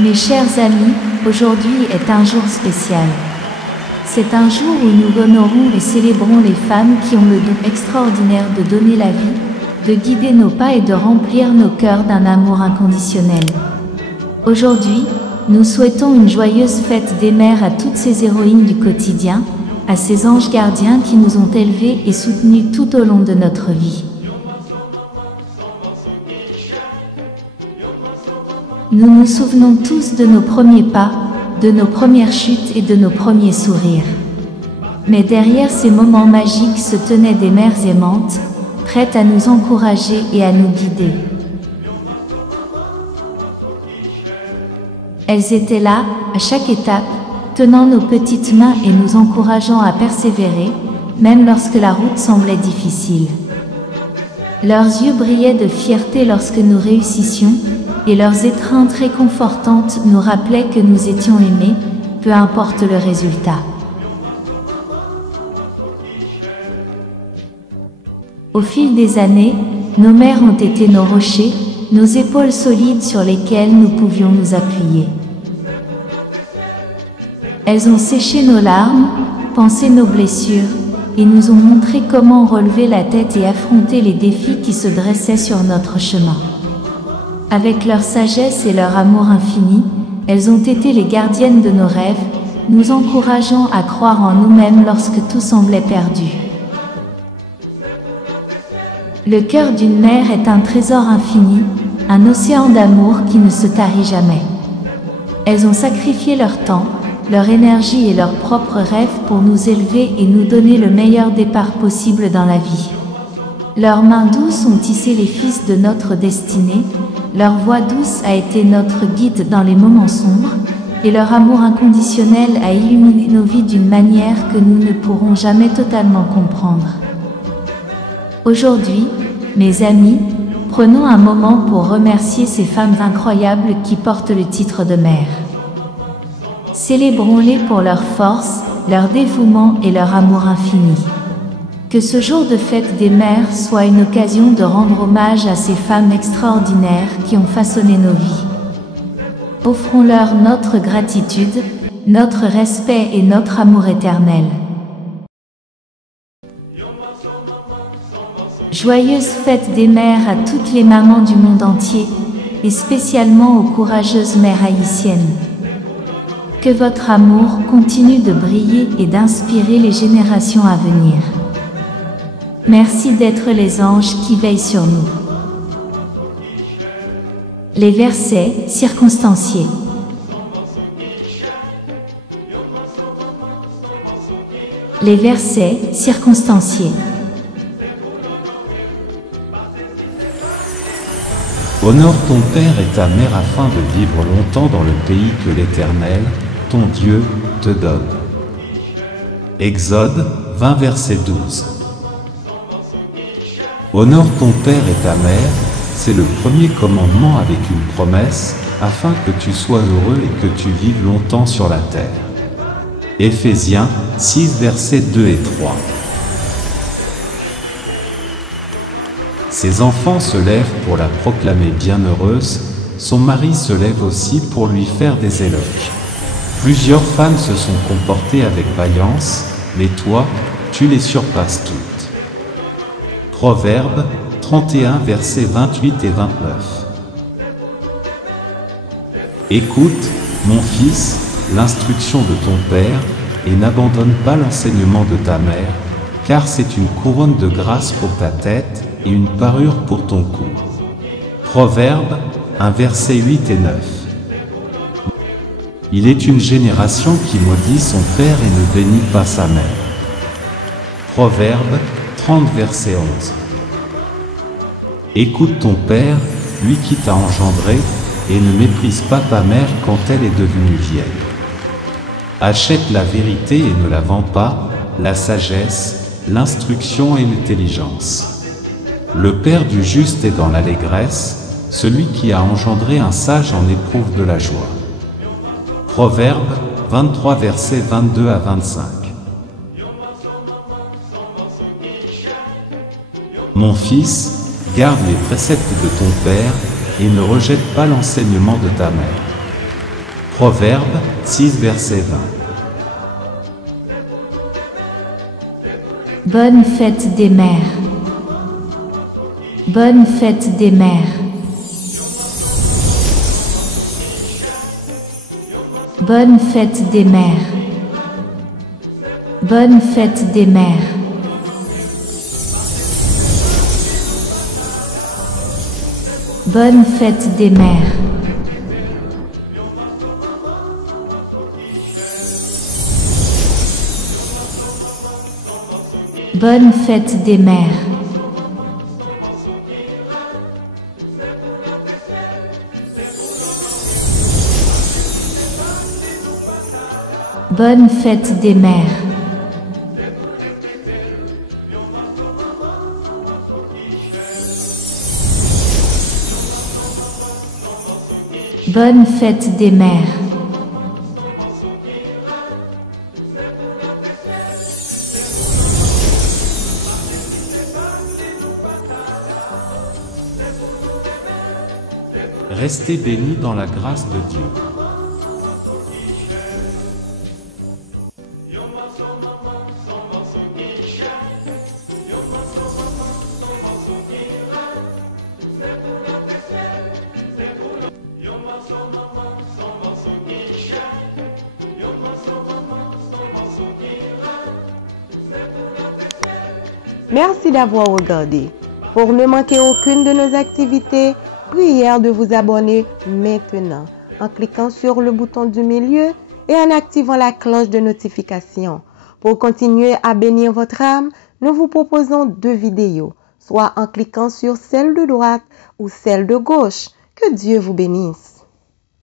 Mes chers amis, aujourd'hui est un jour spécial. C'est un jour où nous honorons et célébrons les femmes qui ont le don extraordinaire de donner la vie, de guider nos pas et de remplir nos cœurs d'un amour inconditionnel. Aujourd'hui, nous souhaitons une joyeuse fête des mères à toutes ces héroïnes du quotidien, à ces anges gardiens qui nous ont élevés et soutenus tout au long de notre vie. Nous nous souvenons tous de nos premiers pas, de nos premières chutes et de nos premiers sourires. Mais derrière ces moments magiques se tenaient des mères aimantes, prêtes à nous encourager et à nous guider. Elles étaient là, à chaque étape, tenant nos petites mains et nous encourageant à persévérer, même lorsque la route semblait difficile. Leurs yeux brillaient de fierté lorsque nous réussissions, et leurs étreintes réconfortantes nous rappelaient que nous étions aimés, peu importe le résultat. Au fil des années, nos mères ont été nos rochers, nos épaules solides sur lesquelles nous pouvions nous appuyer. Elles ont séché nos larmes, pansé nos blessures, et nous ont montré comment relever la tête et affronter les défis qui se dressaient sur notre chemin. Avec leur sagesse et leur amour infini, elles ont été les gardiennes de nos rêves, nous encourageant à croire en nous-mêmes lorsque tout semblait perdu. Le cœur d'une mère est un trésor infini, un océan d'amour qui ne se tarit jamais. Elles ont sacrifié leur temps, leur énergie et leurs propres rêves pour nous élever et nous donner le meilleur départ possible dans la vie. Leurs mains douces ont tissé les fils de notre destinée, leur voix douce a été notre guide dans les moments sombres, et leur amour inconditionnel a illuminé nos vies d'une manière que nous ne pourrons jamais totalement comprendre. Aujourd'hui, mes amis, prenons un moment pour remercier ces femmes incroyables qui portent le titre de mère. Célébrons-les pour leur force, leur dévouement et leur amour infini. Que ce jour de fête des mères soit une occasion de rendre hommage à ces femmes extraordinaires qui ont façonné nos vies. Offrons-leur notre gratitude, notre respect et notre amour éternel. Joyeuse fête des mères à toutes les mamans du monde entier, et spécialement aux courageuses mères haïtiennes. Que votre amour continue de briller et d'inspirer les générations à venir. Merci d'être les anges qui veillent sur nous. Les versets circonstanciés. Les versets circonstanciés. Honore ton père et ta mère afin de vivre longtemps dans le pays que l'Éternel, ton Dieu, te donne. Exode 20 verset 12. Honore ton père et ta mère, c'est le premier commandement avec une promesse, afin que tu sois heureux et que tu vives longtemps sur la terre. Éphésiens 6 versets 2 et 3. Ses enfants se lèvent pour la proclamer bienheureuse, son mari se lève aussi pour lui faire des éloges. Plusieurs femmes se sont comportées avec vaillance, mais toi, tu les surpasses toutes. Proverbe 31 versets 28 et 29. Écoute, mon fils, l'instruction de ton père, et n'abandonne pas l'enseignement de ta mère, car c'est une couronne de grâce pour ta tête et une parure pour ton cou. Proverbe 1 verset 8 et 9. Il est une génération qui maudit son père et ne bénit pas sa mère. Proverbe 30 verset 11. Écoute ton père, lui qui t'a engendré, et ne méprise pas ta mère quand elle est devenue vieille. Achète la vérité et ne la vends pas, la sagesse, l'instruction et l'intelligence. Le père du juste est dans l'allégresse, celui qui a engendré un sage en éprouve de la joie. Proverbe 23 versets 22 à 25. Mon fils, garde les préceptes de ton père et ne rejette pas l'enseignement de ta mère. Proverbe 6 verset 20. Bonne fête des mères. Bonne fête des mères. Bonne fête des mères. Bonne fête des mères. Bonne fête des mères. Bonne fête des mères. Bonne fête des mères. Bonne fête des mères. Restez bénis dans la grâce de Dieu. Merci d'avoir regardé. Pour ne manquer aucune de nos activités, prière de vous abonner maintenant en cliquant sur le bouton du milieu et en activant la cloche de notification. Pour continuer à bénir votre âme, nous vous proposons 2 vidéos, soit en cliquant sur celle de droite ou celle de gauche. Que Dieu vous bénisse.